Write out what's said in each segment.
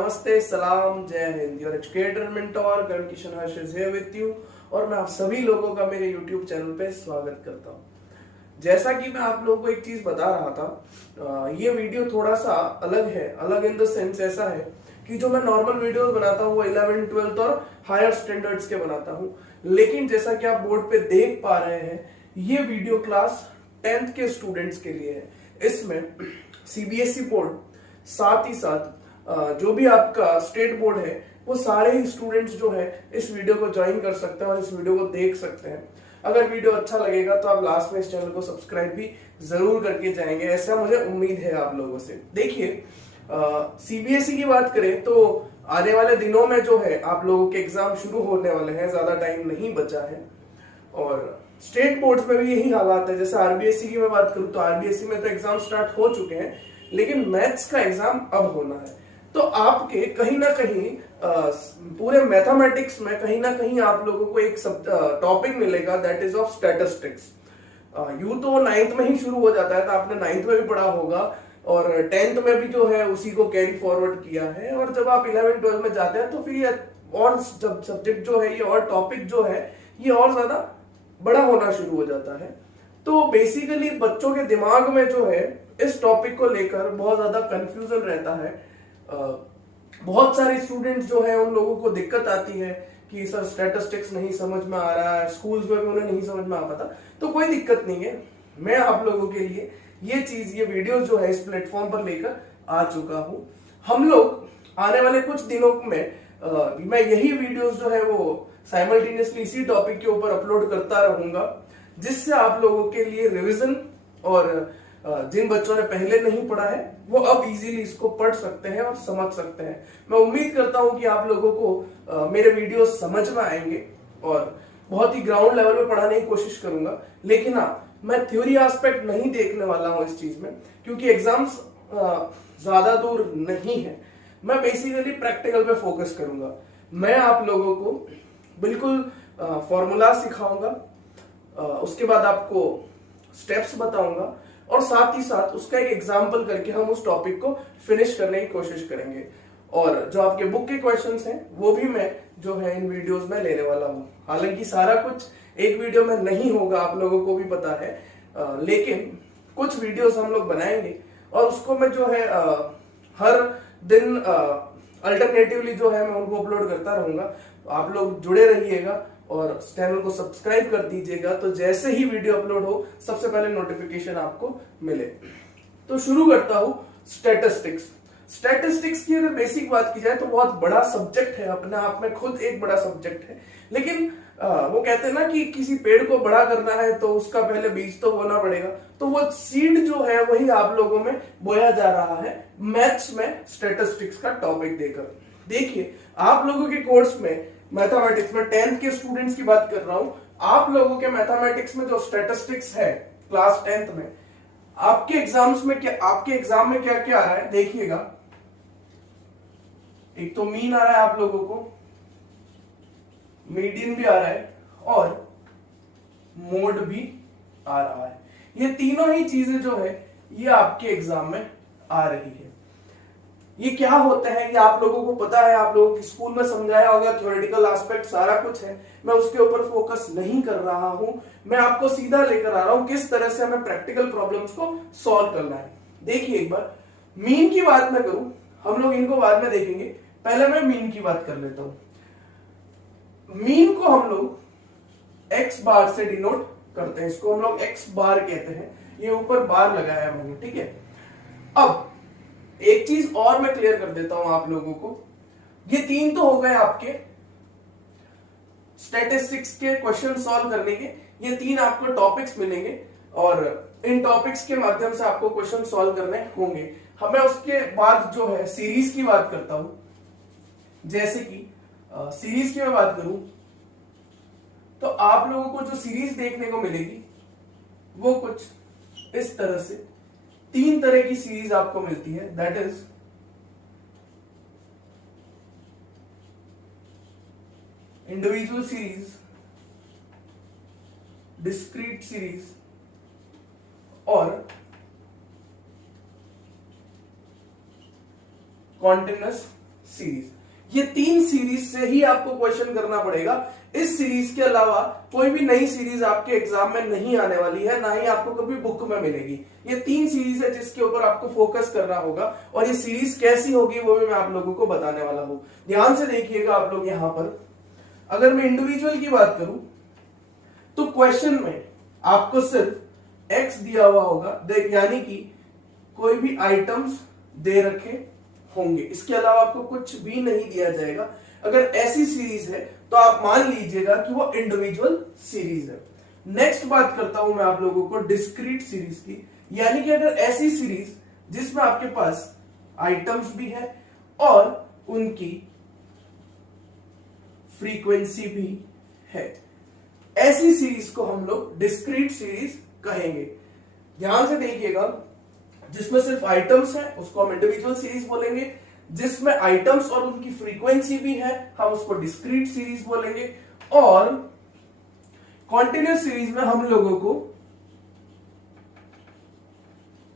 नमस्ते, सलाम, जय Hind. Your educator mentor Karan Kishan Harsh is here with you और मैं आप सभी लोगों का मेरे YouTube चैनल पे स्वागत करता हूँ। जैसा कि मैं आप लोगों को एक चीज बता रहा था, ये वीडियो थोड़ा सा अलग है। अलग इन द सेंस ऐसा है कि जो मैं नॉर्मल वीडियोस बनाता हूँ वो 11th 12th और हायर स्टैंडर्ड्स के बनाता हूँ, लेकिन जैसा कि आप बोर्ड पे देख पा रहे हैं ये वीडियो क्लास 10th के स्टूडेंट्स के लिए है। इसमें CBSE बोर्ड, साथ ही साथ जो भी आपका स्टेट बोर्ड है वो सारे ही स्टूडेंट्स जो है इस वीडियो को ज्वाइन कर सकते हैं और इस वीडियो को देख सकते हैं। अगर वीडियो अच्छा लगेगा तो आप लास्ट में इस चैनल को सब्सक्राइब भी जरूर करके जाएंगे, ऐसा मुझे उम्मीद है आप लोगों से। देखिए, CBSE की बात करें तो आने वाले दिनों में जो है आप लोगों के एग्जाम शुरू होने वाले हैं, ज्यादा टाइम नहीं बचा है। और स्टेट बोर्ड्स में भी यही हालात है। जैसे RBSE की मैं बात करूं तो RBSE में तो एग्जाम स्टार्ट हो चुके हैं, लेकिन मैथ्स का एग्जाम अब होना है। तो आपके कहीं ना कहीं पूरे मैथमेटिक्स में कहीं ना कहीं आप लोगों को एक टॉपिक मिलेगा, दैट इज ऑफ स्टैटिस्टिक्स। यूं तो 9th में ही शुरू हो जाता है, तो आपने 9th में भी पढ़ा होगा और 10th में भी जो है उसी को कैरी फॉरवर्ड किया है। और जब आप 11th 12th में जाते हैं तो फिर ये और जब सब्जेक्ट जो है ये और टॉपिक जो है ये और ज्यादा बड़ा होना शुरू हो जाता है। तो बेसिकली बच्चों के दिमाग में जो है इस टॉपिक को लेकर बहुत ज्यादा कंफ्यूजन रहता है। बहुत सारे स्टूडेंट्स जो है उन लोगों को दिक्कत आती है कि सर स्टैटिस्टिक्स नहीं समझ में आ रहा है, स्कूल्स में भी उन्हें नहीं समझ में आ पाता। तो कोई दिक्कत नहीं है, मैं आप लोगों के लिए ये वीडियो जो है इस प्लेटफॉर्म पर लेकर आ चुका हूं। हम लोग आने वाले कुछ दिनों में मैं यही वीडियोस जो है वो साइमल्टेनियसली इसी टॉपिक के ऊपर अपलोड करता रहूंगा, जिससे आप लोगों के लिए रिवीजन और जिन बच्चों ने पहले नहीं पढ़ा है वो अब इजीली इसको पढ़ सकते हैं और समझ सकते हैं। मैं उम्मीद करता हूं कि आप लोगों को मेरे वीडियो समझ में आएंगे और बहुत ही ग्राउंड लेवल पे पढ़ाने की कोशिश करूंगा। लेकिन हाँ, मैं थ्योरी एस्पेक्ट नहीं देखने वाला हूं इस चीज में, क्योंकि एग्जाम्स ज्यादा दूर नहीं है। मैं बेसिकली प्रैक्टिकल पे फोकस करूंगा। मैं आप लोगों को बिल्कुल फॉर्मूला सिखाऊंगा, उसके बाद आपको स्टेप्स बताऊंगा और साथ ही साथ उसका एक एग्जाम्पल करके हम उस टॉपिक को फिनिश करने की कोशिश करेंगे। और जो आपके बुक के क्वेश्चंस हैं वो भी मैं जो है इन वीडियोस में लेने वाला हूं। हालांकि सारा कुछ एक वीडियो में नहीं होगा, आप लोगों को भी पता है, लेकिन कुछ वीडियोस हम लोग बनाएंगे और उसको मैं जो है हर दिन अल्टरनेटिवली जो है मैं उनको अपलोड करता रहूंगा। आप लोग जुड़े रहिएगा और चैनल को सब्सक्राइब कर दीजिएगा, तो जैसे ही वीडियो अपलोड हो सबसे पहले नोटिफिकेशन आपको मिले। तो शुरू करता हूं स्टैटिस्टिक्स। स्टैटिस्टिक्स की अगर बेसिक बात की जाए तो बहुत बड़ा सब्जेक्ट है, अपने आप में खुद एक बड़ा सब्जेक्ट है। लेकिन वो कहते हैं ना कि किसी पेड़ को बड़ा करना है तो उसका पहले बीज तो बोना पड़ेगा। तो वो सीड जो है वही आप लोगों में बोया जा रहा है मैथ्स में स्टैटिस्टिक्स का टॉपिक देकर। देखिए, आप लोगों के कोर्स में मैथमेटिक्स में 10th के स्टूडेंट्स की बात कर रहा हूं, आप लोगों के मैथमेटिक्स में जो स्टैटिस्टिक्स है क्लास 10th में, आपके एग्जाम में क्या क्या आ रहा है देखिएगा। एक तो मीन आ रहा है, आप लोगों को मीडियन भी आ रहा है और मोड भी आ रहा है। ये तीनों ही चीजें जो है ये आपके एग्जाम में आ रही है। ये क्या होता है ये आप लोगों को पता है, आप लोगों की स्कूल में समझाया होगा, थ्योरेटिकल एस्पेक्ट सारा कुछ है। मैं उसके ऊपर फोकस नहीं कर रहा हूं, मैं आपको सीधा लेकर आ रहा हूं किस तरह से हमें प्रैक्टिकल प्रॉब्लम्स को सॉल्व करना है। देखिए, एक बार मीन की बात मैं करूं, हम लोग इनको बाद में देखेंगे, पहले मैं मीन की बात कर लेता हूं। मीन को हम लोग x बार से डिनोट करते हैं, इसको हम लोग x बार कहते हैं। ये ऊपर बार लगाया है मैंने, ठीक है। अब एक चीज और मैं क्लियर कर देता हूं आप लोगों को। ये तीन तो हो गए आपके स्टैटिस्टिक्स के क्वेश्चन सॉल्व करने के, ये तीन आपको टॉपिक्स मिलेंगे और इन टॉपिक्स के माध्यम से आपको क्वेश्चन सॉल्व करने होंगे। हमें उसके बाद जो है सीरीज की बात करता हूं। जैसे कि सीरीज की मैं बात करूं तो आप लोगों को जो सीरीज देखने को मिलेगी वो कुछ इस तरह से, 3 तरह की सीरीज आपको मिलती है, that is individual series, discrete series और कॉन्टिन्यूअस सीरीज। ये 3 सीरीज से ही आपको क्वेश्चन करना पड़ेगा। इस सीरीज के अलावा कोई भी नई सीरीज आपके एग्जाम में नहीं आने वाली है, ना ही आपको कभी बुक में मिलेगी। ये 3 सीरीज है जिसके ऊपर आपको फोकस करना होगा, और ये सीरीज कैसी होगी वो भी मैं आप लोगों को बताने वाला हूं। ध्यान से देखिएगा आप लोग। यहां पर अगर मैं इंडिविजुअल की बात करूं तो क्वेश्चन में आपको सिर्फ एक्स दिया हुआ होगा, यानी कि कोई भी आइटम्स दे रखे होंगे, इसके अलावा आपको कुछ भी नहीं दिया जाएगा। अगर ऐसी सीरीज है तो आप मान लीजिएगा कि वो इंडिविजुअल सीरीज है। नेक्स्ट बात करता हूं मैं आप लोगों को डिस्क्रीट सीरीज की, यानी कि अगर ऐसी सीरीज जिसमें आपके पास आइटम्स भी है और उनकी फ्रीक्वेंसी भी है, ऐसी सीरीज को हम लोग डिस्क्रीट सीरीज कहेंगे। ध्यान से देखिएगा, जिसमें सिर्फ आइटम्स है उसको हम इंडिविजुअल सीरीज बोलेंगे, जिसमें आइटम्स और उनकी फ्रीक्वेंसी भी है हम उसको डिस्क्रीट सीरीज बोलेंगे, और कॉन्टिन्यूअस सीरीज में हम लोगों को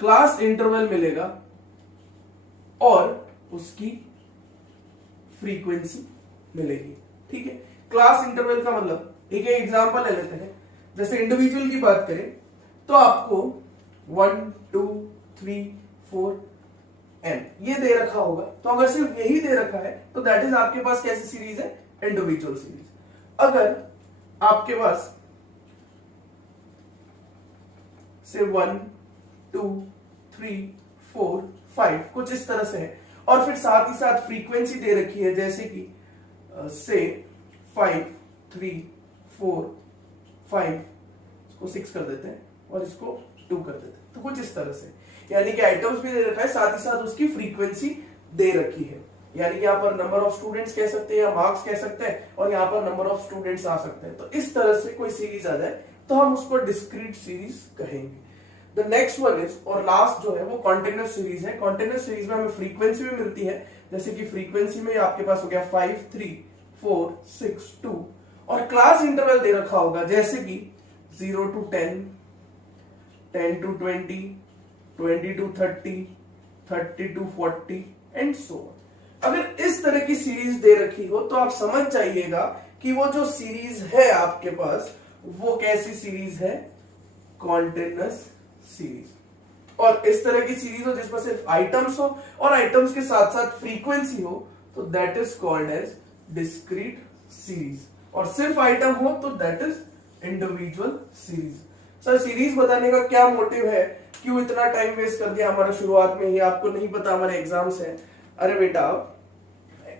क्लास इंटरवल मिलेगा और उसकी फ्रीक्वेंसी मिलेगी। ठीक है, क्लास इंटरवल का मतलब एक एग्जांपल ले लेते हैं। जैसे इंडिविजुअल की बात करें तो आपको 1 2 3 4 n ये दे रखा होगा, तो अगर सिर्फ यही दे रखा है तो दैट इज आपके पास कैसी सीरीज है, इंडिविजुअल सीरीज। अगर आपके पास से 1 2 3 4 5 कुछ इस तरह से है, और फिर साथ ही साथ फ्रीक्वेंसी दे रखी है, जैसे कि से 5 3 4 5, इसको 6 कर देते हैं और इसको 2 कर देते हैं, तो कुछ इस तरह से, यानी कि आइटम्स भी दे रखा है, साथ ही साथ उसकी फ्रीक्वेंसी दे रखी है। यानी कि यहाँ पर नंबर ऑफ स्टूडेंट्स कह सकते हैं या मार्क्स कह सकते हैं, और यहाँ पर नंबर ऑफ स्टूडेंट्स आ सकते हैं। तो इस तरह से कोई सीरीज आ जाए तो हम उसको डिस्क्रीट सीरीज कहेंगे। द नेक्स्ट वन इज, और लास्ट जो है वो कॉन्टिन्यूअस सीरीज है। कॉन्टिन्यूअस सीरीज में हमें फ्रीक्वेंसी भी मिलती है, जैसे कि फ्रीक्वेंसी में आपके पास हो गया 5 3 4 6 2, और क्लास इंटरवल दे रखा होगा, जैसे कि 0 to 10 10 to 20 20 to 30 30 to 40 and so on. अगर इस तरह की सीरीज दे रखी हो तो आप समझ जाइएगा कि वो जो सीरीज है आपके पास वो कैसी सीरीज है, कॉन्टिन्यूअस सीरीज। और इस तरह की सीरीज हो जिसमें सिर्फ आइटम्स हो और आइटम्स के साथ साथ फ्रीक्वेंसी हो, तो that is called as discrete series. और सिर्फ आइटम हो तो that is individual series. Sir series बताने का क्या मोटिव है, क्यों इतना टाइम वेस्ट कर दिया हमारा शुरुआत में ही, आपको नहीं पता हमारे एग्जाम्स हैं? अरे बेटा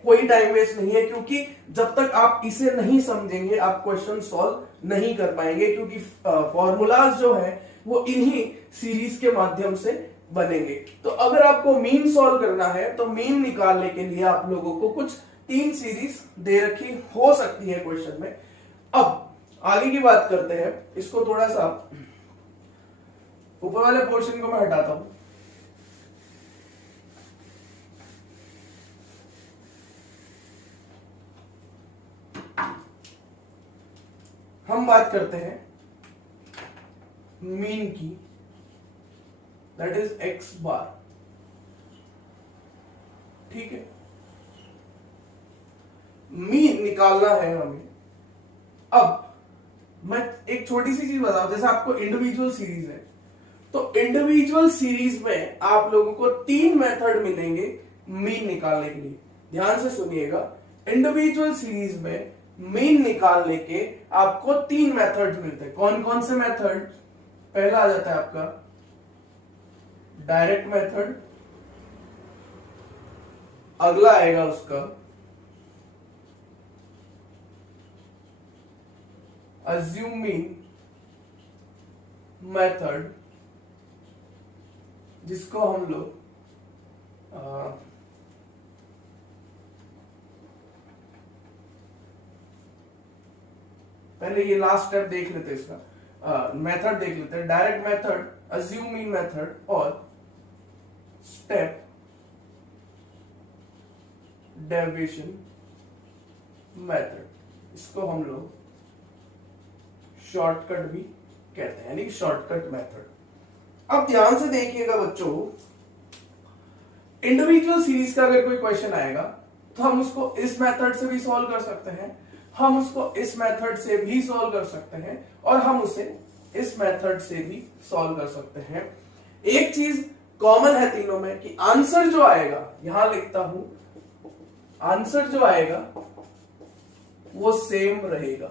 कोई टाइम वेस्ट नहीं है, क्योंकि जब तक आप इसे नहीं समझेंगे आप क्वेश्चन सॉल्व नहीं कर पाएंगे, क्योंकि फॉर्मूलाज जो है वो इन्हीं सीरीज के माध्यम से बनेंगे। तो अगर आपको मीन सॉल्व करना है तो मीन निकालने के लिए आप लोगों को कुछ 3 सीरीज दे रखी हो सकती है क्वेश्चन में। अब आगे की बात करते हैं, इसको थोड़ा सा ऊपर वाले पोर्शन को मैं हटाता हूं। हम बात करते हैं मीन की, दैट इज एक्स बार। ठीक है, मीन निकालना है हमें। अब मैं एक छोटी सी चीज बताऊं, जैसे आपको इंडिविजुअल सीरीज है तो इंडिविजुअल सीरीज में आप लोगों को 3 मेथड मिलेंगे मीन निकालने के लिए। ध्यान से सुनिएगा, इंडिविजुअल सीरीज में मीन निकालने के आपको 3 मेथड मिलते हैं। कौन कौन से मेथड? पहला आ जाता है आपका डायरेक्ट मेथड, अगला आएगा उसका अज्यूमिंग मेथड, जिसको हम लोग पहले ये लास्ट स्टेप देख लेते हैं, इसका मेथड देख लेते हैं। डायरेक्ट मेथड, अज्यूमिंग मेथड और स्टेप डेविएशन मेथड, इसको हम लोग शॉर्टकट भी कहते हैं, यानी शॉर्टकट मेथड। अब ध्यान से देखिएगा बच्चों, इंडिविजुअल सीरीज का अगर कोई क्वेश्चन आएगा तो हम उसको इस मेथड से भी सॉल्व कर सकते हैं, हम उसको इस मेथड से भी सॉल्व कर सकते हैं, और हम उसे इस मेथड से भी सॉल्व कर सकते हैं। एक चीज कॉमन है तीनों में कि आंसर जो आएगा, यहां लिखता हूं, आंसर जो आएगा वो सेम रहेगा।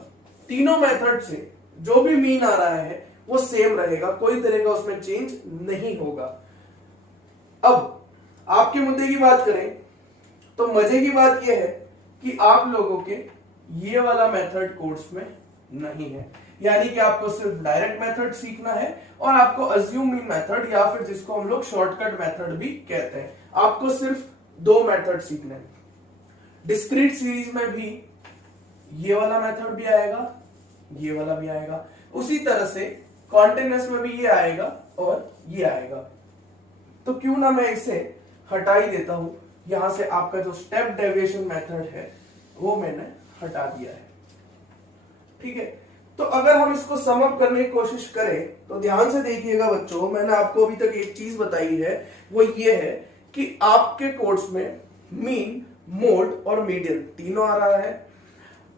तीनों मेथड से जो भी मीन आ रहा है वो सेम रहेगा, कोई तरह का उसमें चेंज नहीं होगा। अब आपके मुद्दे की बात करें तो मजे की बात यह है कि आप लोगों के ये वाला मेथड कोर्स में नहीं है, यानी कि आपको सिर्फ डायरेक्ट मेथड सीखना है और आपको अज्यूम मीन मेथड, या फिर जिसको हम लोग शॉर्टकट मेथड भी कहते हैं, आपको सिर्फ दो मेथड सीखने हैं। डिस्क्रीट सीरीज में भी ये वाला मेथड भी आएगा, ये वाला भी आएगा, उसी तरह से कॉन्टिन्यूअस में भी ये आएगा और ये आएगा। तो क्यों ना मैं इसे हटा ही देता हूं, यहां से आपका जो स्टेप डेविएशन मेथड है वो मैंने हटा दिया है। ठीक है, तो अगर हम इसको सम अप करने की कोशिश करें तो ध्यान से देखिएगा बच्चों, मैंने आपको अभी तक एक चीज बताई है, वो ये है कि आपके कोर्स में मीन, मोड और मीडियन तीनों आ रहा है।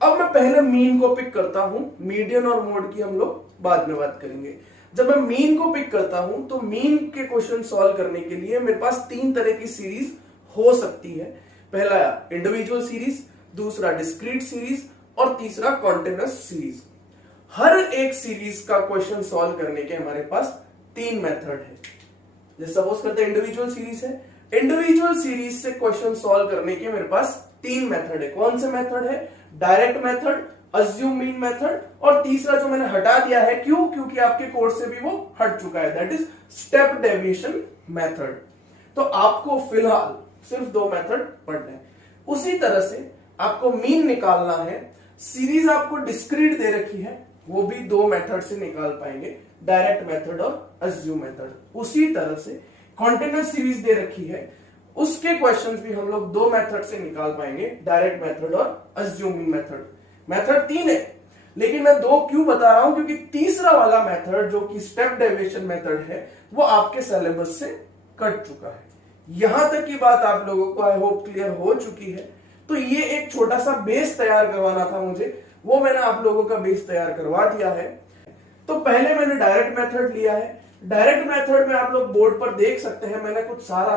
अब मैं पहले मीन को पिक करता हूं, मीडियन और मोड की हम लोग बाद में बात करेंगे। जब मैं मीन को पिक करता हूं तो मीन के क्वेश्चन सॉल्व करने के लिए मेरे पास तीन तरह की सीरीज हो सकती है। पहला इंडिविजुअल सीरीज, दूसरा डिस्क्रीट सीरीज और तीसरा कॉन्टिन्यूअस सीरीज। हर एक सीरीज का क्वेश्चन सॉल्व करने के हमारे पास तीन मेथड है। जैसे सपोज करते हैं इंडिविजुअल सीरीज है, इंडिविजुअल सीरीज से क्वेश्चन सॉल्व करने के मेरे पास तीन मेथड है। कौन से मेथड है? Direct method, assume mean method, और तीसरा जो मैंने हटा दिया है, क्यों? क्योंकि आपके कोर्स से भी वो हट चुका है, that is step deviation method. तो आपको फिलहाल सिर्फ दो मेथड पढ़ने हैं। उसी तरह से आपको मीन निकालना है। सीरीज आपको डिस्क्रीट दे रखी है, वो भी दो मेथड से निकाल पाएंगे, डायरेक्ट मेथड और अज्यूम मेथड। उसी तरह से कॉन्टिन्यूअस सीरीज दे रखी है, उसके क्वेश्चंस भी हम लोग दो मेथड से निकाल पाएंगे, डायरेक्ट मेथड और अज्यूमिंग मेथड। मेथड तीन है, लेकिन मैं दो क्यों बता रहा हूं? क्योंकि तीसरा वाला मेथड जो कि स्टेप डेविएशन मेथड है वो आपके सिलेबस से कट चुका है। यहां तक की बात आप लोगों को आई होप क्लियर हो चुकी है। तो ये एक छोटा सा बेस तैयार करवाना था मुझे, वो मैंने आप लोगों का बेस तैयार करवा दिया है। तो पहले मैंने डायरेक्ट मेथड लिया है। डायरेक्ट मेथड में आप लोग बोर्ड पर देख सकते हैं, मैंने कुछ सारा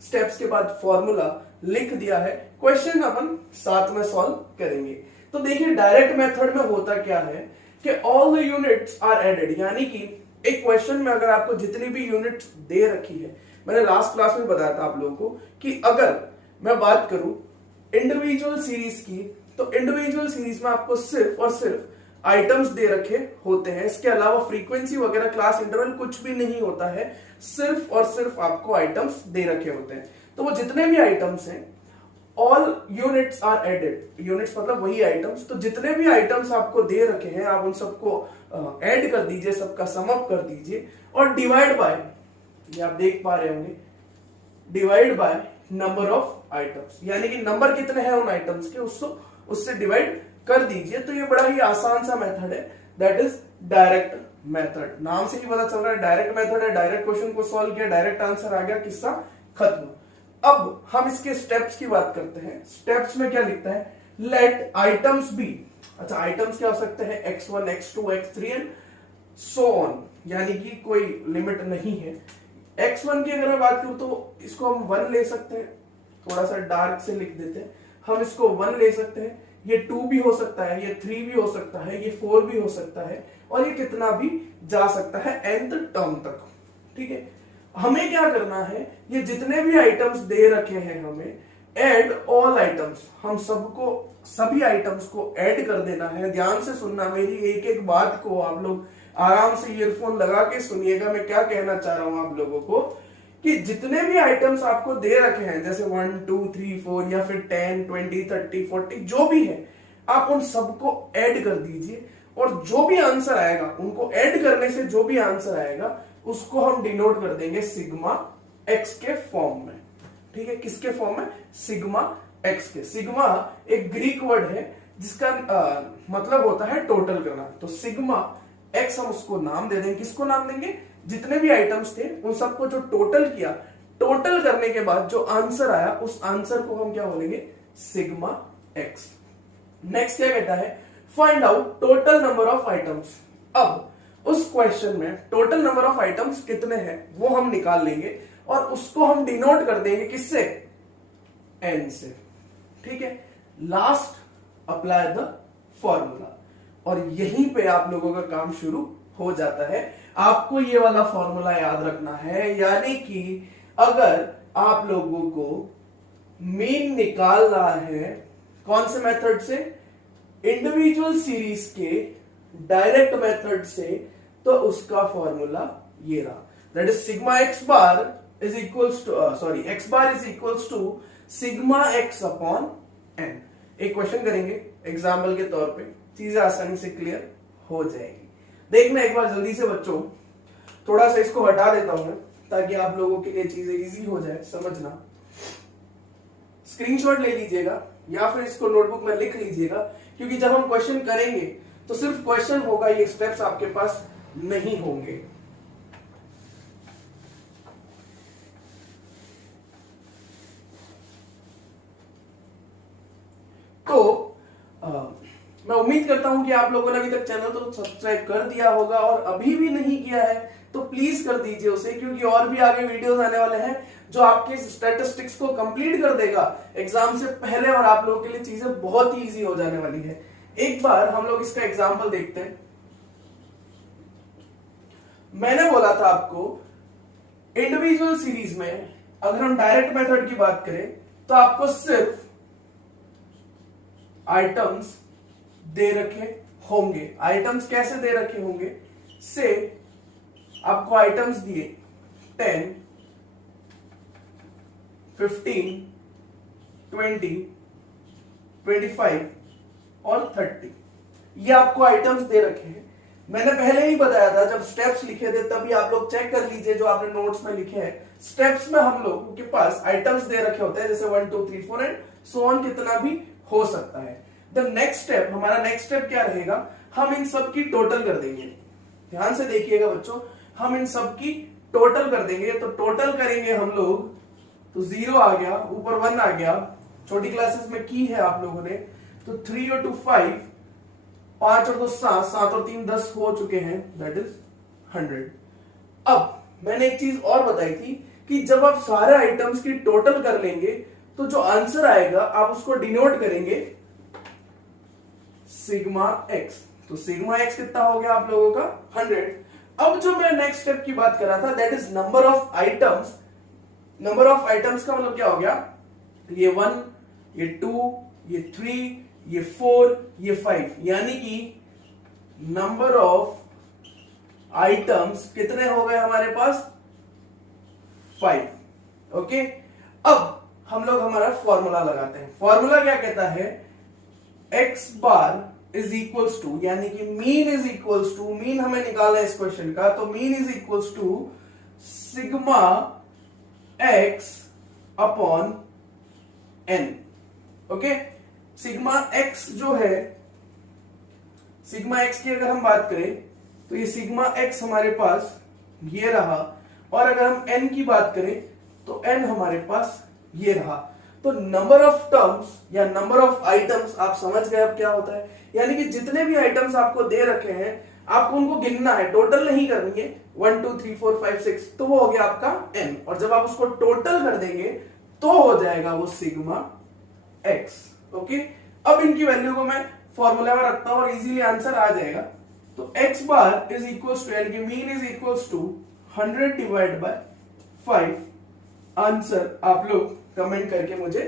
स्टेप्स के बाद फॉर्मूला लिख दिया है। क्वेश्चन अपन साथ में सॉल्व करेंगे। तो देखिए डायरेक्ट मेथड में होता क्या है कि all the units are added, यानी कि एक क्वेश्चन में अगर आपको जितनी भी यूनिट्स दे रखी है, मैंने लास्ट क्लास में बताया था आप लोगों को कि अगर मैं बात करूं इंडिविजुअल सीरीज की, तो इंडिविजुअल सीरीज में आपको सिर्फ और सिर्फ आइटम्स दे रखे होते हैं। इसके अलावा फ्रीक्वेंसी वगैरह, क्लास इंटरवल कुछ भी नहीं होता है, सिर्फ और सिर्फ आपको आइटम्स दे रखे होते हैं। तो वो जितने भी आइटम्स हैं, all units are added, units मतलब वही आइटम्स, तो जितने भी आइटम्स आपको दे रखे हैं आप उन सबको ऐड कर दीजिए, सबका सम अप कर दीजिए और डिवाइड बाय, ये आप देख पा रहे होंगे, divide by number of items, यानी कि नंबर कितने हैं उन आइटम्स के उससे डिवाइड कर दीजिए। तो ये बड़ा ही आसान सा मेथड है, दैट इज डायरेक्ट मेथड। नाम से ही पता चल रहा है डायरेक्ट मेथड है, डायरेक्ट क्वेश्चन को सॉल्व किया, डायरेक्ट आंसर आ गया, किस्सा खत्म। अब हम इसके स्टेप्स की बात करते हैं। स्टेप्स में क्या लिखता है? लेट आइटम्स बी, अच्छा आइटम्स क्या हो सकते हैं? x1, x2, x3 and so on, यानी कि कोई लिमिट नहीं है। x1 की अगर मैं बात करूं तो इसको हम 1 ले सकते हैं, थोड़ा सा डार्क से लिख देते हैं, हम इसको 1 ले सकते हैं। ये 2 भी हो सकता है, ये 3 भी हो सकता है, ये 4 भी हो सकता है, और ये कितना भी जा सकता है nth टर्म तक। ठीक है, हमें क्या करना है, ये जितने भी आइटम्स दे रखे हैं हमें ऐड ऑल आइटम्स, हम सबको सभी आइटम्स को ऐड कर देना है। ध्यान से सुनना मेरी एक एक बात को, आप लोग आराम से ईयरफोन लगा के सुनिएगा मैं क्या कहना चाह रहा हूं आप लोगों को, कि जितने भी आइटम्स आपको दे रखे हैं, जैसे 1, 2, 3, 4 या फिर 10, 20, 30, 40 जो भी है, आप उन सबको ऐड कर दीजिए और जो भी आंसर आएगा, उनको ऐड करने से जो भी आंसर आएगा उसको हम डिनोट कर देंगे सिग्मा एक्स के फॉर्म में। ठीक है, किसके फॉर्म में? सिग्मा एक्स के। सिग्मा एक ग्रीक वर्ड है जिसका मतलब होता है टोटल करना। तो सिग्मा एक्स हम उसको नाम दे देंगे। किसको नाम देंगे? जितने भी आइटम्स थे उन सबको जो टोटल किया, टोटल करने के बाद जो आंसर आया उस आंसर को हम क्या बोलेंगे? Sigma x. नेक्स्ट क्या कहता है, find out total number of items. अब उस क्वेश्चन में टोटल नंबर ऑफ आइटम्स कितने हैं वो हम निकाल लेंगे और उसको हम डिनोट कर देंगे किससे, एन से। ठीक है, लास्ट अप्लाई द फॉर्मूला, और यहीं पे आप लोगों का काम शुरू हो जाता है। आपको ये वाला फॉर्मूला याद रखना है, यानी कि अगर आप लोगों को मीन निकालना है कौन से मेथड से, इंडिविजुअल सीरीज के डायरेक्ट मेथड से, तो उसका फॉर्मूला ये रहा, that is sigma X bar is equals to X bar is equals to sigma X upon N. एक क्वेश्चन करेंगे एग्जाम्पल के तौर पे, चीजें आसानी से क्लियर हो जाएगी। देखना एक बार जल्दी से बच्चों, थोड़ा सा इसको हटा देता हूं ताकि आप लोगों के लिए चीजें इजी हो जाए समझना। स्क्रीनशॉट ले लीजिएगा या फिर इसको नोटबुक में लिख लीजिएगा, क्योंकि जब हम क्वेश्चन करेंगे तो सिर्फ क्वेश्चन होगा, ये स्टेप्स आपके पास नहीं होंगे। तो मैं उम्मीद करता हूं कि आप लोगों ने अभी तक चैनल तो सब्सक्राइब कर दिया होगा, और अभी भी नहीं किया है तो प्लीज कर दीजिए उसे, क्योंकि और भी आगे वीडियोस आने वाले हैं जो आपके स्टैटिस्टिक्स को कंप्लीट कर देगा एग्जाम से पहले, और आप लोगों के लिए चीजें बहुत ही इजी हो जाने वाली है। एक बार हम लोग इसका एग्जाम्पल देखते हैं। मैंने बोला था आपको इंडिविजुअल सीरीज में अगर हम डायरेक्ट मेथड की बात करें तो आपको सिर्फ आइटम्स दे रखे होंगे। आइटम्स कैसे दे रखे होंगे, से आपको आइटम्स दिए 10, 15, 20, 25 और 30, ये आपको आइटम्स दे रखे हैं। मैंने पहले ही बताया था, जब स्टेप्स लिखे थे तभी आप लोग चेक कर लीजिए जो आपने नोट्स में लिखे हैं। स्टेप्स में हम लोगों के पास आइटम्स दे रखे होते हैं, जैसे 1 2 3 4 एंड सो ऑन, कितना भी हो सकता है। द नेक्स्ट स्टेप, हमारा नेक्स्ट स्टेप क्या रहेगा, हम इन सब की टोटल कर देंगे। ध्यान से देखिएगा बच्चों, हम इन सब की टोटल कर देंगे। तो टोटल करेंगे हम लोग तो 0 आ गया, ऊपर 1 आ गया, छोटी क्लासेस में की है आप लोगों ने, तो 3 और 2 5, 5 और 2 7, 7 और 3 10 हो चुके हैं, दैट इज 100। अब मैंने एक चीज और बताई थी कि जब आप सारे आइटम्स की टोटल कर लेंगे तो जो आंसर आएगा आप उसको डिनोट करेंगे सिग्मा एक्स। तो सिग्मा एक्स कितना हो गया आप लोगों का, 100। अब जो मैं नेक्स्ट स्टेप की बात कर रहा था, that is number of items. Number of items का मतलब क्या हो गया, ये 1, ये 2, ये 3, ये 4, ये 5, यानी कि नंबर ऑफ आइटम्स कितने हो गए हमारे पास, 5। ओके, अब हम लोग हमारा फॉर्मूला लगाते हैं। फॉर्मूला क्या कहता है, X bar is equals to, यानी कि mean is equals to, mean हमें निकालना है इस क्वेश्चन का, तो mean is equals to sigma X upon N. Okay, sigma X जो है, सिग्मा एक्स की अगर हम बात करें तो ये सिग्मा एक्स हमारे पास ये रहा, और अगर हम एन की बात करें तो एन हमारे पास ये रहा। तो नंबर ऑफ टर्म्स या नंबर ऑफ आइटम्स, आप समझ गए अब क्या होता है, यानी कि जितने भी आइटम्स आपको दे रखे हैं आपको उनको गिनना है, टोटल नहीं करनी है। 1 2 3 4 5 6, तो वो हो गया आपका n, और जब आप उसको टोटल कर देंगे तो हो जाएगा वो सिग्मा x। ओके, अब इनकी वैल्यू को मैं फॉर्मूला में रखता हूं और इजीली आंसर आ जाएगा। तो x bar is equals to, यानी कि mean is equals to 100 divide by 5। Answer आप लोग कमेंट करके मुझे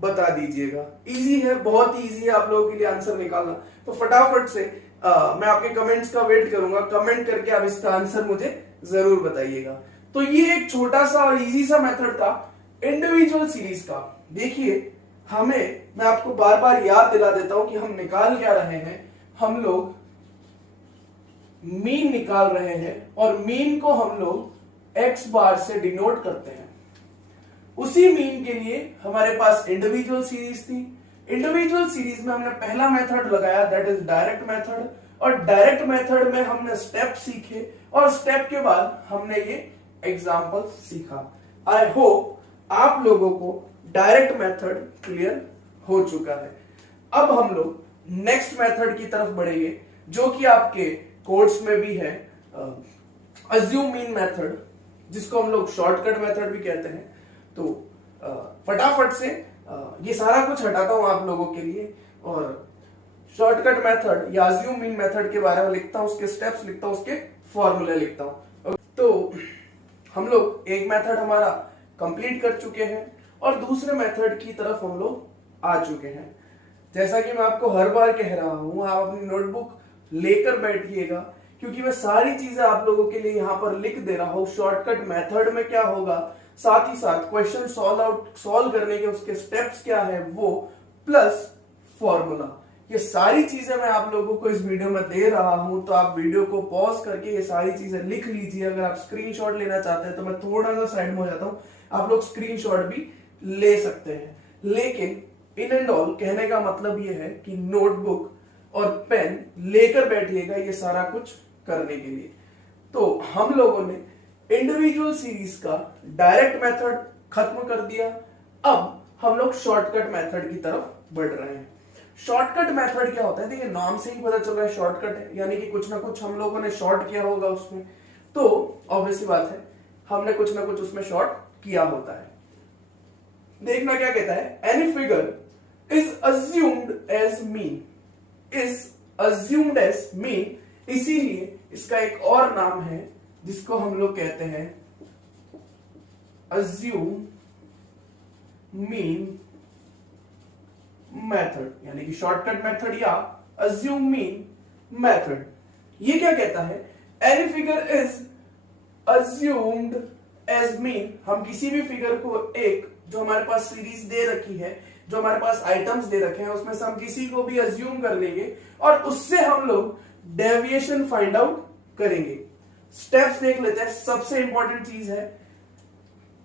बता दीजिएगा। इजी है, बहुत ही इजी है आप लोगों के लिए आंसर निकालना। तो फटाफट से मैं आपके कमेंट्स का वेट करूंगा, कमेंट करके आप इसका आंसर मुझे जरूर बताइएगा। तो ये एक छोटा सा और इजी सा मेथड था इंडिविजुअल सीरीज का। देखिए, मैं आपको बार बार याद दिला देता हूं कि हम निकाल क्या रहे हैं, हम लोग मीन निकाल रहे हैं, और मीन को हम लोग एक्स बार से डिनोट करते हैं। उसी मीन के लिए हमारे पास इंडिविजुअल सीरीज थी। इंडिविजुअल सीरीज में हमने पहला मेथड लगाया, दैट इज डायरेक्ट मेथड, और डायरेक्ट मेथड में हमने स्टेप सीखे, और स्टेप के बाद हमने ये एग्जांपल सीखा। आई होप आप लोगों को डायरेक्ट मेथड क्लियर हो चुका है। अब हम लोग नेक्स्ट मेथड की तरफ बढ़ेंगे जो कि आपके कोर्स में भी है, अज्यूम मीन मेथड, जिसको हम लोग शॉर्टकट मेथड भी कहते हैं। तो फटाफट से ये सारा कुछ हटाता हूं आप लोगों के लिए और शॉर्टकट मेथड या अज्यूम मीन मेथड के बारे में लिखता हूं, उसके स्टेप्स लिखता हूं, उसके फॉर्मूले लिखता हूं। तो हम लोग एक मेथड हमारा कंप्लीट कर चुके हैं और दूसरे मेथड की तरफ हम लोग आ चुके हैं। जैसा कि मैं आपको हर बार कह रहा हूं, आप अपनी नोटबुक लेकर बैठिएगा क्योंकि मैं सारी चीजें आप लोगों के लिए यहां पर लिख दे रहा हूं। शॉर्टकट मेथड में क्या होगा, साथ ही साथ क्वेश्चन सॉल्व करने के उसके स्टेप्स क्या है वो, प्लस फॉर्मूला, ये सारी चीजें मैं आप लोगों को इस वीडियो में दे रहा हूं। तो आप वीडियो को पॉज करके ये सारी चीजें लिख लीजिए। अगर आप स्क्रीनशॉट लेना चाहते हैं तो मैं थोड़ा सा साइड में हो जाता हूं, आप लोग स्क्रीनशॉट भी ले सकते हैं। लेकिन इन एंड ऑल कहने का मतलब ये है कि नोटबुक और पेन लेकर बैठिएगा ये सारा कुछ करने के लिए। तो हम लोगों ने इंडिविजुअल सीरीज का डायरेक्ट मेथड खत्म कर दिया। अब हम लोग शॉर्टकट मेथड की तरफ बढ़ रहे हैं। शॉर्टकट मेथड क्या होता है, देखिए नाम से ही पता चल रहा है शॉर्टकट है, यानी कि कुछ ना कुछ हम लोगों ने शॉर्ट किया होगा उसमें। तो ऑब्वियसली बात है हमने कुछ ना कुछ उसमें शॉर्ट किया होता है। देखना क्या कहता है, any figure is assumed as mean, is assumed as mean, इसीलिए इसका एक और नाम है जिसको हम लोग कहते हैं अज्यूम मीन मेथड, यानी कि शॉर्टकट मेथड या अज्यूम मीन मेथड। ये क्या कहता है, any figure is assumed as mean, हम किसी भी फिगर को, एक जो हमारे पास सीरीज दे रखी है, जो हमारे पास आइटम्स दे रखे हैं, उसमें से हम किसी को भी अज्यूम कर लेंगे और उससे हम लोग डेविएशन फाइंड आउट करेंगे। स्टेप्स देख लेते हैं, सबसे इंपॉर्टेंट चीज है,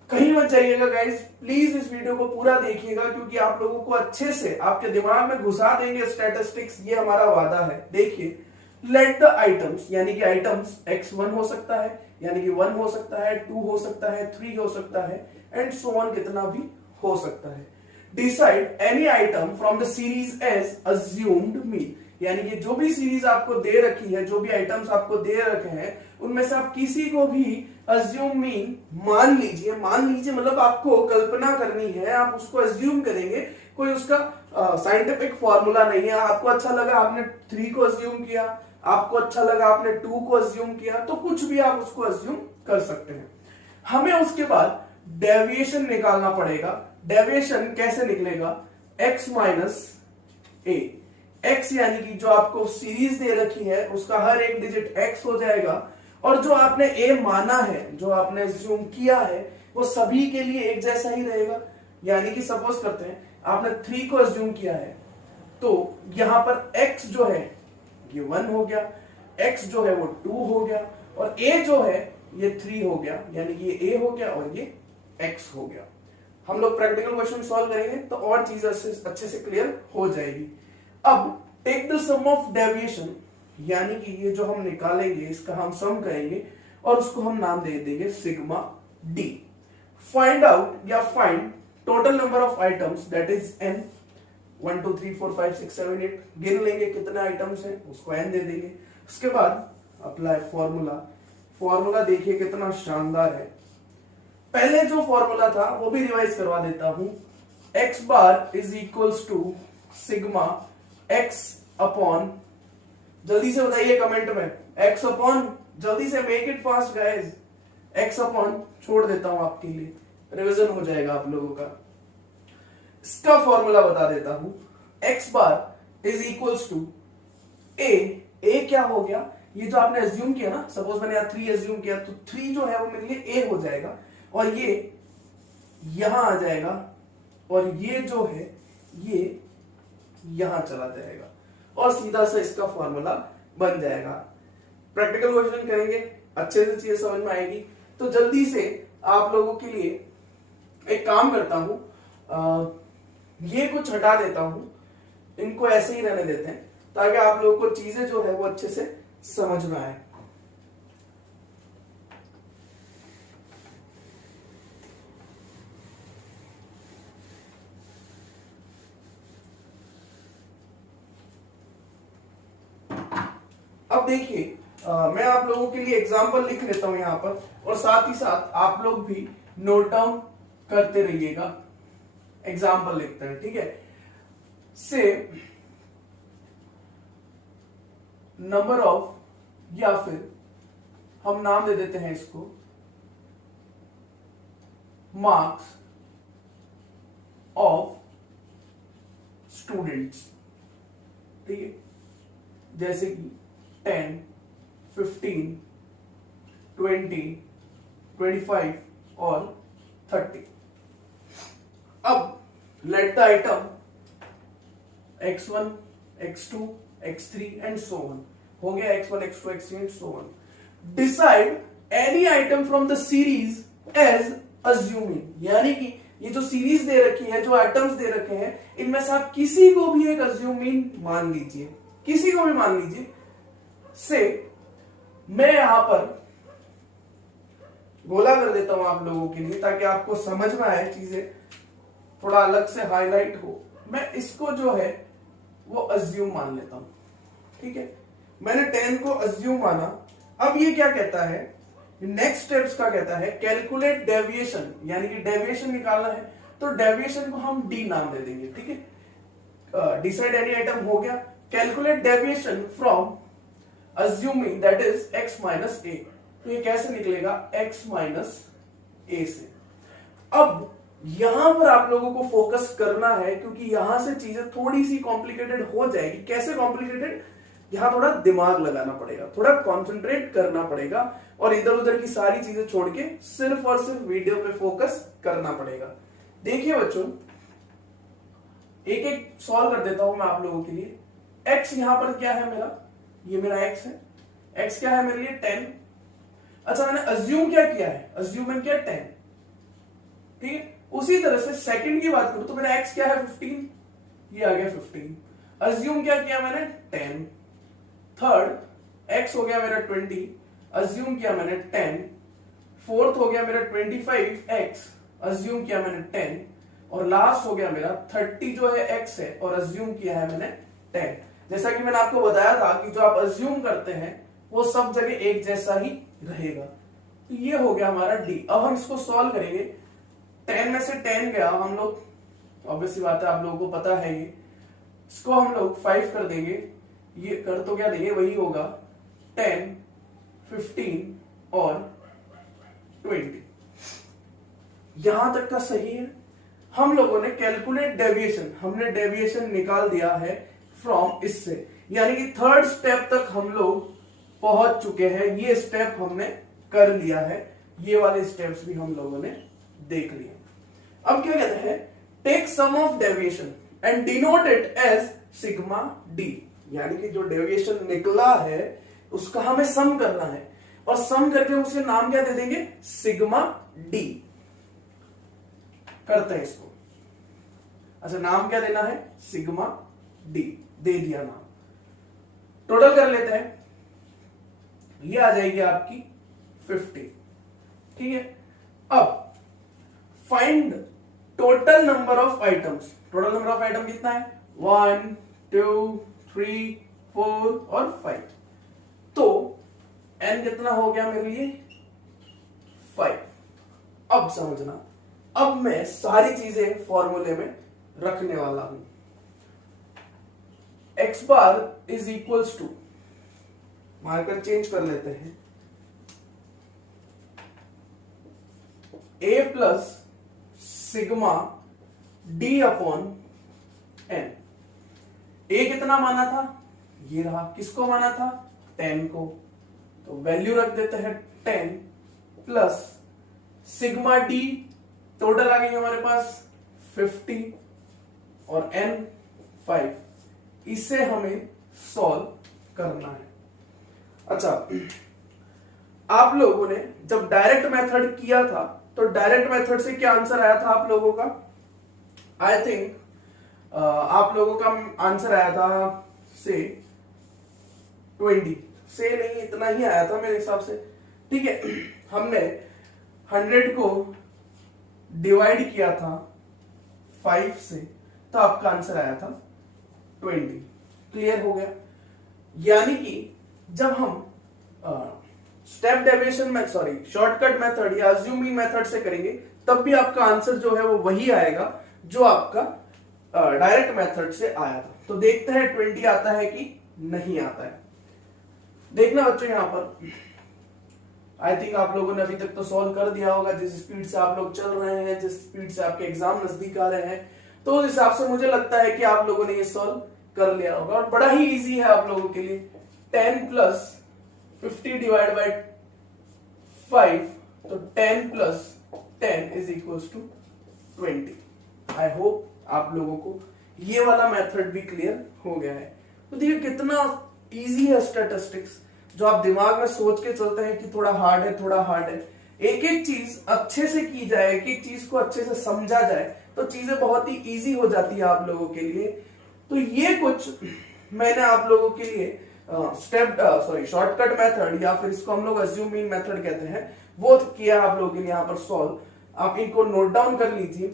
कहीं मत जाइएगा गाइस, प्लीज इस वीडियो को पूरा देखिएगा क्योंकि आप लोगों को अच्छे से आपके दिमाग में घुसा देंगे स्टैटिस्टिक्स, ये हमारा वादा है। देखिए, लेट द आइटम्स, यानी कि आइटम्स x1 हो सकता है, यानी कि 1 हो सकता है, 2 हो सकता है, 3 हो सकता है, एंड सो ऑन, कितना भी हो सकता है। Decide any item from the series as assumed mean, यानी कि जो भी सीरीज आपको दे रखी है, जो भी आइटम्स आपको दे रखे हैं, उनमें से आप किसी को भी अज्यूम मीन मान लीजिए। मान लीजिए मतलब आपको कल्पना करनी है, आप उसको अज्यूम करेंगे, कोई उसका साइंटिफिक फॉर्मूला नहीं है। आपको अच्छा लगा आपने 3 को अज्यूम किया, आपको अच्छा लगा आपने 2 को अज्यूम किया, तो कुछ भी आप उसको अज्यूम कर सकते हैं। हमें उसके बाद डेविएशन निकालना पड़ेगा। डेविएशन कैसे निकलेगा, x माइनस ए, x यानी कि जो आपको सीरीज दे रखी है उसका हर एक डिजिट x हो जाएगा और जो आपने a माना है, जो आपने अज्यूम किया है, वो सभी के लिए एक जैसा ही रहेगा। यानी कि सपोज करते हैं आपने 3 को अज्यूम किया है, तो यहां पर x जो है ये 1 हो गया, x जो है वो 2 हो गया और a जो है ये 3 हो गया, यानी कि ये a हो गया और ये x हो गया। हम लोग प्रैक्टिकल क्वेश्चन सॉल्व करेंगे तो और चीज अच्छे से क्लियर हो जाएगी। अब take the sum of deviation, यानी कि ये जो हम निकालेंगे इसका हम सम करेंगे और उसको हम नाम दे देंगे सिग्मा डी। फाइंड आउट या find total number of items that is n, 1 2 3 4 5 6 7 8, गिन लेंगे कितने आइटम्स हैं, उसको n दे देंगे। उसके बाद अप्लाई फॉर्मूला। फॉर्मूला देखिए कितना शानदार है। पहले जो फॉर्मूला था वो भी रिवाइज करवा देता हूं, x bar is equals to sigma x upon, जल्दी से बताइए कमेंट में, x अपॉन, जल्दी से make it fast guys, x upon छोड़ देता हूं आपके लिए, रिवीजन हो जाएगा आप लोगों का। इसका फॉर्मूला बता देता हूं, x bar is equals to a क्या हो गया, ये जो आपने अज्यूम किया ना, सपोज मैंने 3 अज्यूम किया तो 3 जो है वो मेरे लिए a हो जाएगा और ये यहां आ जाएगा और ये जो है ये यहां चला जाएगा और सीधा सा इसका फॉर्मूला बन जाएगा। प्रैक्टिकल क्वेश्चन करेंगे, अच्छे से चीजें समझ में आएगी। तो जल्दी से आप लोगों के लिए एक काम करता हूं, ये कुछ हटा देता हूं, इनको ऐसे ही रहने देते हैं ताकि आप लोगों को चीजें जो है वो अच्छे से समझ में आए। अब देखिए मैं आप लोगों के लिए एग्जांपल लिख लेता हूं यहां पर, और साथ ही साथ आप लोग भी नोट डाउन करते रहिएगा। एग्जांपल लिखते हैं, ठीक है। से नंबर ऑफ, या फिर हम नाम दे देते हैं इसको मार्क्स ऑफ स्टूडेंट्स, ठीक है, जैसे कि 10, 15, 20, 25 और 30। अब let the item x1, x2, x3 and so on. हो गया x1, x2, x3 and so on. Decide any item from the series as assuming, यानी कि ये जो सीरीज दे रखी है, जो आइटम्स दे रखे हैं, इनमें से आप किसी को भी एक अज्यूमिंग मान लीजिए, किसी को भी मान लीजिए। से मैं यहां पर गोला कर देता हूं आप लोगों के लिए, ताकि आपको समझ में आए, चीजें थोड़ा अलग से हाईलाइट हो। मैं इसको जो है वो अज्यूम मान लेता हूं, ठीक है। मैंने 10 को अज्यूम माना। अब ये क्या कहता है, नेक्स्ट स्टेप्स का कहता है कैलकुलेट डेविएशन, यानी कि डेविएशन निकालना है, तो डेविएशन को हम डी नाम दे देंगे, ठीक है। डिसाइड एनी आइटम हो गया। Calculate deviation from assuming that is x minus a, तो ये कैसे निकलेगा, x माइनस ए से। अब यहां पर आप लोगों को फोकस करना है, क्योंकि यहां से चीजें थोड़ी सी कॉम्प्लिकेटेड हो जाएगी। कैसे कॉम्प्लिकेटेड, यहां थोड़ा दिमाग लगाना पड़ेगा, थोड़ा कंसंट्रेट करना पड़ेगा, और इधर उधर की सारी चीजें छोड़ के सिर्फ और सिर्फ वीडियो पे फोकस करना पड़ेगा। देखिए बच्चों, एक एक सॉल्व कर देता हूं मैं आप लोगों के लिए। x यहां पर क्या है मेरा, ये मेरा x है। x क्या है मेरे लिए, 10। अच्छा, मैंने अज्यूम क्या किया है, अज्यूम मैंने किया 10, ठीक है। उसी तरह से सेकंड की बात करूं तो मेरा x क्या है, 15, ये आ गया 15। अज्यूम क्या किया मैंने, 10। थर्ड x हो गया मेरा 20, अज्यूम किया मैंने 10। फोर्थ हो गया मेरा 25x, अज्यूम किया मैंने 10। और लास्ट हो गया मेरा 30 जो है x है, और अज्यूम किया है मैंने 10। जैसा कि मैंने आपको बताया था कि जो आप अज्यूम करते हैं वो सब जगह एक जैसा ही रहेगा। तो ये हो गया हमारा d। अब हम इसको सॉल्व करेंगे। 10 में से 10 गया, हम लोग, ऑब्वियसली बात है, आप लोगों को पता है ये, इसको हम लोग 5 कर देंगे। ये कर तो क्या देंगे, वही होगा 10, 15 और 20। यहां तक का सही है। हम लोगों ने कैलकुलेट डेविएशन, हमने डेविएशन निकाल दिया है फ्रॉम इससे, यानी कि थर्ड स्टेप तक हम लोग पहुंच चुके हैं। ये स्टेप हमने कर लिया है, ये वाले स्टेप्स भी हम लोगों ने देख लिए। अब क्या कहते हैं, take sum of deviation and denote it as sigma D, यानी कि जो डेविएशन निकला है उसका हमें सम करना है, और सम करके उसे नाम क्या दे देंगे, सिग्मा डी। करते हैं इसको। अच्छा, नाम क्या देना है, सिग्मा डी, दे दिया नाम। टोटल कर लेते हैं, ये आ जाएगी आपकी 50, ठीक है। अब find total number of items. Total number of item कितना है, 1, 2, 3, 4 और 5। तो n कितना हो गया मेरे लिए, 5। अब समझना, अब मैं सारी चीजें फॉर्मूले में रखने वाला हूं। x bar is equals to, marker change कर लेते हैं, a plus sigma d upon n। a कितना माना था, ये रहा। किसको माना था, 10 को, तो वैल्यू रख देते हैं 10 प्लस सिग्मा d, टोटल आ गई हमारे पास 50 और n 5। इसे हमें सॉल्व करना है। अच्छा, आप लोगों ने जब डायरेक्ट मेथड किया था तो डायरेक्ट मेथड से क्या आंसर आया था आप लोगों का, आई थिंक आप लोगों का आंसर आया था से 20 से, नहीं इतना ही आया था मेरे हिसाब से, ठीक है। हमने 100 को डिवाइड किया था 5 से, तो आपका आंसर आया था 20। क्लियर हो गया, यानी कि जब हम स्टेप डेविएशन में शॉर्टकट मेथड या अज्यूमिंग मेथड से करेंगे तब भी आपका आंसर जो है वो वही आएगा जो आपका डायरेक्ट मेथड से आया था। तो देखते हैं 20 आता है कि नहीं आता है। देखना बच्चों, यहां पर आई थिंक आप लोगों ने अभी तक तो सॉल्व कर दिया होगा। जिस स्पीड से आप लोग चल रहे हैं, जिस स्पीड से आपके एग्जाम नजदीक आ रहे हैं, तो उस हिसाब से मुझे लगता है कि आप लोगों ने ये सॉल्व कर लिया होगा। और बड़ा ही इजी है आप लोगों के लिए। 10 प्लस 50 डिवाइड बाई 5, तो 10 plus 10 is equal to 20। I hope आप लोगों को ये वाला मेथड भी क्लियर हो गया है। तो देखिए कितना इजी है स्टैटिस्टिक्स, जो आप दिमाग में सोच के चलते हैं कि थोड़ा हार्ड है, थोड़ा हार्ड है। एक एक चीज अच्छे से की जाए, एक एक चीज को अच्छे से समझा जाए, तो चीजें बहुत ही इजी हो जाती है आप लोगों के लिए। तो ये कुछ मैंने आप लोगों के लिए शॉर्टकट मेथड या फिर इसको हम लोग अज्यूमिंग मेथड कहते हैं, वो किया आप लोगों के लिए यहाँ पर सॉल्व। आप इनको नोट डाउन कर लीजिए।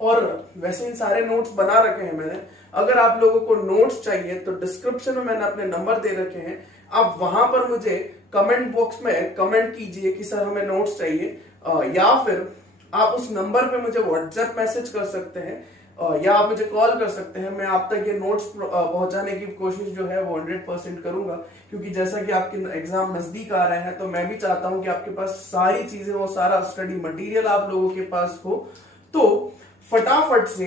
और वैसे इन सारे नोट्स बना रखे हैं मैंने। अगर आप लोगों को नोट्स चाहिए तो डिस्क्रिप्शन में मैंने अपने नंबर दे रखे हैं, आप वहां पर मुझे कमेंट बॉक्स में कमेंट कीजिए कि सर हमें नोट्स चाहिए, या फिर आप उस नंबर पे मुझे व्हाट्सएप मैसेज कर सकते हैं, या आप मुझे कॉल कर सकते हैं। मैं आप तक ये नोट्स पहुंचाने की कोशिश जो है वो 100% करूंगा, क्योंकि जैसा कि आपके एग्जाम नजदीक आ रहे हैं तो मैं भी चाहता हूं कि आपके पास सारी चीजें हो, सारा स्टडी मटेरियल आप लोगों के पास हो। तो फटाफट से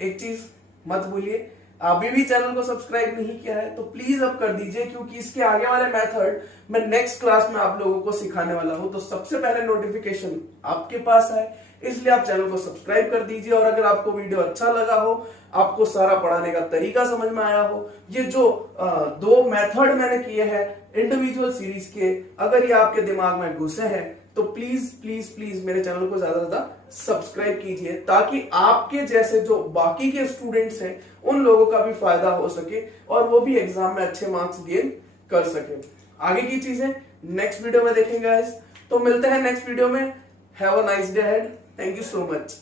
एक चीज मत भूलिए, अभी भी चैनल को सब्सक्राइब नहीं किया है तो प्लीज अब कर दीजिए, क्योंकि इसके आगे वाले मेथड मैं नेक्स्ट क्लास में आप लोगों को सिखाने वाला हूं। तो सबसे पहले नोटिफिकेशन आपके पास है, इसलिए आप चैनल को सब्सक्राइब कर दीजिए। और अगर आपको वीडियो अच्छा लगा हो, आपको सारा पढ़ाने का तरीका समझ में आया हो, ये जो 2 मेथड मैंने किए हैं इंडिविजुअल सीरीज के, अगर ये आपके दिमाग में घुसे हैं तो प्लीज प्लीज प्लीज मेरे चैनल को ज्यादा से ज्यादा सब्सक्राइब कीजिए, ताकि आपके जैसे जो बाकी के स्टूडेंट्स हैं उन लोगों का भी फायदा हो सके और वो भी एग्जाम में अच्छे मार्क्स गेन कर सके। आगे की चीजें नेक्स्ट वीडियो में देखेंगे गाइस। तो मिलते हैं नेक्स्ट वीडियो में। Have a nice day ahead. Thank you so much.